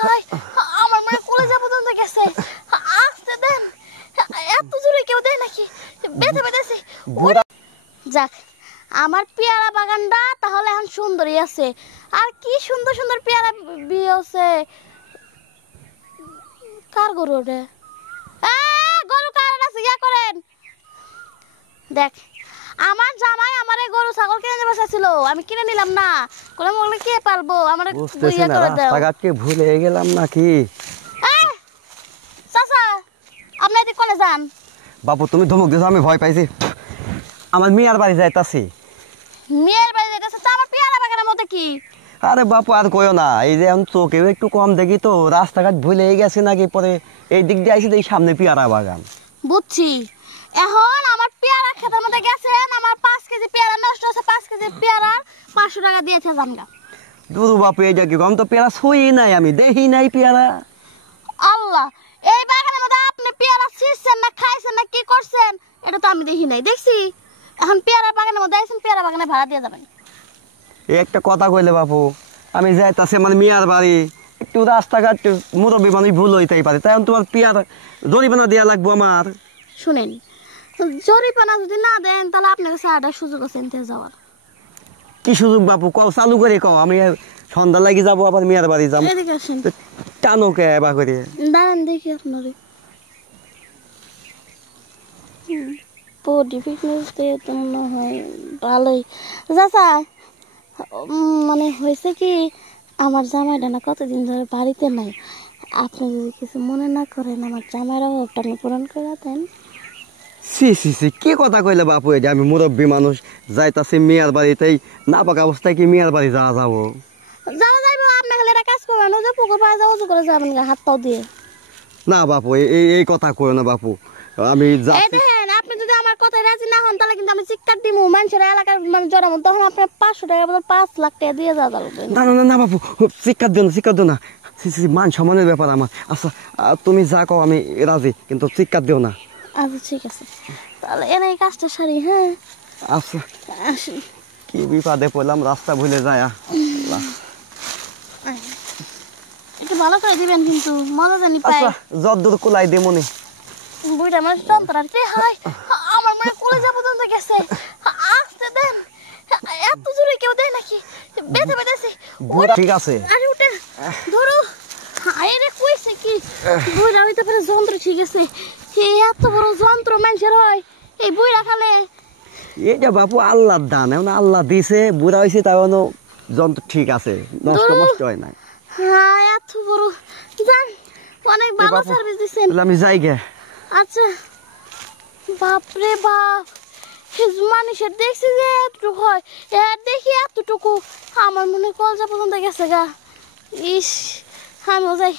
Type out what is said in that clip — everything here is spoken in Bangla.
হায় আমার মনে কলেজা পর্যন্ত গেছে আসতে দেন এত জোরে কেউ দেয় নাকি বেঁধে বেঁধেছি যাক আমার পেয়ারা বাগানটা তাহলে এখন সুন্দরই আছে আর কি সুন্দর সুন্দর পেয়ারা বিয়ে আছে কার গরু ওটা গরু কার আছে ইয়া করেন দেখ আমার জামাই আমারে গরু ছাগল কিনে দেবে চাইছিল আমি কিনে নিলাম না কোন মনে কে পালবো আমারে বুইয়া করে দাও রাস্তাঘাটকে ভুলে গেলাম নাকি চাচা আপনি এদিকে কোনে যান বাবু তুমি ধমক দিছো আমি ভয় পাইছি আমার মিয়ার বাড়ি যাইতাছি মেয়ের বাড়ি যাইতাছে তো আমার পেয়ারা বাগানের মধ্যে কি আরে বাপু আর কইও না এই যে এখন চোখেও একটু কম দেখি তো রাস্তাঘাট ভুলে গেছে নাকি পরে এই দিক দিয়ে আইছি এই সামনে পেয়ারা বাগান বুঝছি এখন আমার পেয়ারা খেতের মধ্যে গেছেন আমার 5 কেজি পেয়ারা নষ্ট হচ্ছে 5 কেজি পেয়ারা 500 টাকা দিয়েছে জানগা দুধু বাপু এই কি কম তো পেয়ারা ছুঁই নাই আমি দেখি নাই পেয়ারা আল্লাহ এই বাগানের মধ্যে আপনি পেয়ারা ছিঁড়ছেন না খাইছেন না কি করছেন এটা তো আমি দেখি নাই দেখছি এখন পেয়ারা বাগানের মধ্যে আইছেন পেয়ারা বাগানে ভাড়া দিয়ে যাবেন এই একটা কথা কইলে বাপু আমি যাইতাছি মানে মিয়ার বাড়ি একটু রাস্তাঘাট মুরব্বী মানুষ ভুল হইতেই পারে তাই তোমার পেয়ার জরিমানা দেওয়া লাগবো আমার শুনেন জরিমানা যদি না দেন তাহলে আপনার কাছে আরেকটা সুযোগ আছে এনতে যাওয়ার কি সুযোগ বাপু কও চালু করে কও আমি সন্ধ্যা লাগি যাবো আবার মিয়ার বাড়ি যাবো এদিকে আসেন টানো কে এবার করে দাঁড়ান দেখি আপনারে বডি ফিটনেস দিয়ে তো মনে হয় ভালোই চাচা মানে হয়েছে কি আমার জামাইটা না কতদিন ধরে বাড়িতে নাই আপনি যদি কিছু মনে না করেন আমার জামাইয়ের অভাবটা আপনি পূরণ করে দেন সি সি সি কি কথা কইলে বাপু এই যে আমি মুরব্বী মানুষ যাইতাছি মিয়ার বাড়িতেই না পাকা অবস্থায় কি মিয়ার বাড়ি যাওয়া যাবো যাওয়া যাইব আপনি খালি একটা কাজ করবেন ওই যে পুকুর পাড়ে যাওয়া করে যাবেন হাত পাও দিয়ে না বাপু এই কথা কইও না বাপু আমি দেখেন আপনি যদি আমার কথায় রাজি না হন তাহলে কিন্তু আমি চিৎকার দিব মানুষের এলাকার মানে জড়াবো তখন আপনার 500 টাকা বদল 5 লাখ টাকা দিয়ে যাওয়া লাগবে না না না বাপু চিৎকার দিও না মান সম্মানের ব্যাপার আমার আচ্ছা তুমি যা কও আমি রাজি কিন্তু চিৎকার দিও না আচ্ছা ঠিক আছে তাহলে এনে কাজটা সারি হ্যাঁ আচ্ছা আসুন কি বিপদে পড়লাম রাস্তা ভুলে যায় একটু ভালো করে দিবেন কিন্তু মজা জানি পাই আচ্ছা যতদূর কুলাই দেমনি বুইটা আমার যন্ত্রণাতে হাই আমার মনে কলেজা পর্যন্ত গেছে আসতে দেন এত জোরে কেউ দেয় নাকি বেঁধে বেঁধেছি ঠিক আছে আরে ওটা ধরো হায় রে কইছে কি বুইরা হইতে পারে যন্ত্র ঠিক আছে এত বড় যন্ত্র মানুষের হয় এই বুইরা খালে এটা বাপু আল্লাহর দান এখন আল্লাহ দিছে বুড়া হয়েছে তাই যন্ত্র ঠিক আছে নষ্ট হয় না হ্যাঁ এত বড় জান অনেক ভালো সার্ভিস দিছেন আমি যাই গে আচ্ছা বাপরে বাপ মানুষের দেখছি যে এতটুকু হয় এর দেখি এতটুকু আমার মনে কলজা পর্যন্ত গেছে গা ইস আমিও যাই